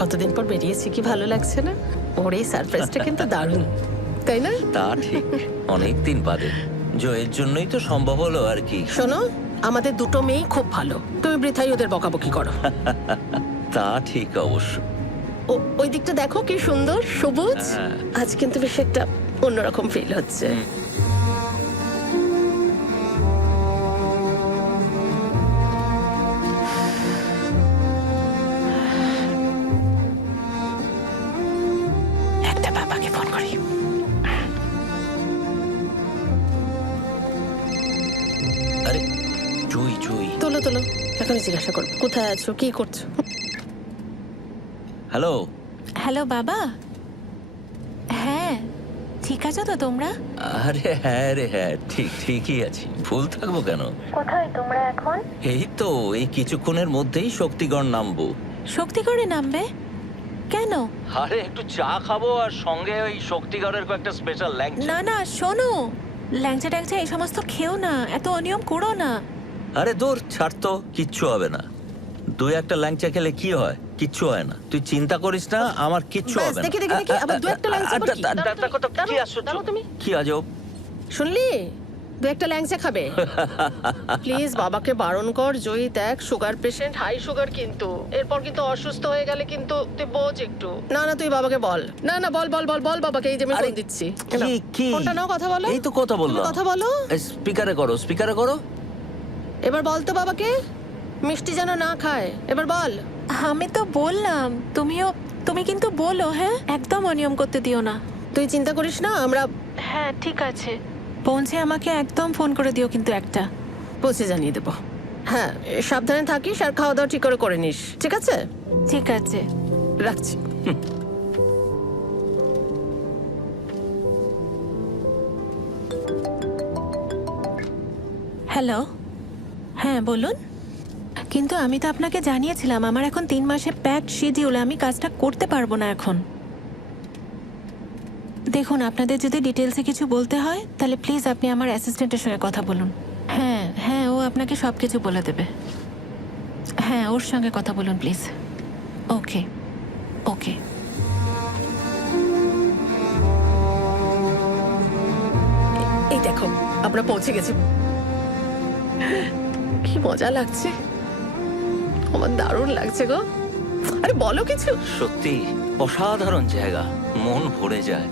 কতদিন পর বেরিয়েছি, কি ভালো লাগছে না? ওর এই সারপ্রাইজটা কিন্তু দারুণ, তাই না? তা ঠিক, অনেক দিন বাদে। জয়ের জন্যই তো সম্ভব হলো আর কি। শোনো, আমাদের দুটো মেয়ে খুব ভালো, তুমি বৃথাই ওদের বকাবকি করো। তা ঠিক অবশ্য। ওই দিকটা দেখো কি সুন্দর সবুজ। হ্যাঁ। আজ কিন্তু বেশ একটা অন্যরকম ফিল হচ্ছে। একটা বাবাকে ফোন করি। আরে জুই জুই, তোলো তোলো, এখনই জিজ্ঞাসা করবো কোথায় আছো, কি করছো। হ্যালো। হ্যালো বাবা। হ্যাঁ, ঠিক আছো তো তোমরা? আরে হ্যাঁ রে হ্যাঁ, ঠিকই আছি, ভুল থাকবো কেন? কোথায় তোমরা এখন? এই তো এই কিছুক্ষণের মধ্যেই শক্তিগড় নামবো। শক্তিগড়ে নামবে? কেন? আরে একটু চা খাবো আর সঙ্গে ওই শক্তিগড়ের কয়েকটা স্পেশাল ল্যাংচা। না না শোনো, ল্যাংচা ট্যাংচা এই সমস্ত খেও না, এত অনিয়ম করো না। আরে দূর ছাড় তো, কিচ্ছু হবে না। দুই একটা ল্যাংচা খেলে কি হয়? কিচ্ছু হয় না, তুই চিন্তা করিস না, আমার কিচ্ছু ব্যাস, হবে না। দেখি, আবার দু একটা ল্যাংচা আবার কি? দেখো তো কি আশ্চর্য, দাঁড়াও তুমি। কি আজব। শুনলি, দু একটা ল্যাংচা খাবে। প্লিজ বাবাকে বারণ কর। জয়ী দেখ, সুগার পেশেন্ট, হাই সুগার, কিন্তু এরপর কিন্তু অসুস্থ হয়ে গেলে কিন্তু তুই বোঝ একটু। না না, তুই বাবাকে বল। না না, বল বল বল বল বাবাকে, এই যে আমি আরে, ফোন দিচ্ছি। কি? ফোনটা নাও, কথা বলো। এই তো কথা বললাম। তুমি কথা বলো। স্পিকারে করো। এবার বল তো বাবাকে, মিষ্টি যেন না খায়। এবার বল। আমি তো বললাম, তুমি কিন্তু বলো, হ্যাঁ একদম অনিয়ম করতে দিও না। তুই চিন্তা করিস না, আমরা হ্যাঁ ঠিক আছে, পৌঁছে আমাকে একদম ফোন করে দিও কিন্তু একটা। পৌঁছে জানিয়ে দেবো। হ্যাঁ, সাবধানে থাকিস আর খাওয়া দাওয়া ঠিক করে নিস, ঠিক আছে? ঠিক আছে। রাখছি। হ্যালো, হ্যাঁ বলুন। কিন্তু আমি তো আপনাকে জানিয়েছিলাম আমার এখন 3 মাসে প্যাকড শিডিউল, আমি কাজটা করতে পারবো না এখন। দেখুন, আপনাদের যদি ডিটেলসে কিছু বলতে হয় তাহলে প্লিজ আপনি আমার অ্যাসিস্ট্যান্টের সঙ্গে কথা বলুন। হ্যাঁ হ্যাঁ, ও আপনাকে সব কিছু বলে দেবে। হ্যাঁ, ওর সঙ্গে কথা বলুন প্লিজ। ওকে ওকে। এই দেখো, আমরা পৌঁছে গেছি। কি মজা লাগছে, আমার দারুণ লাগছে গো। আরে বলো কিছু। সত্যি অসাধারণ জায়গা, মন ভরে যায়।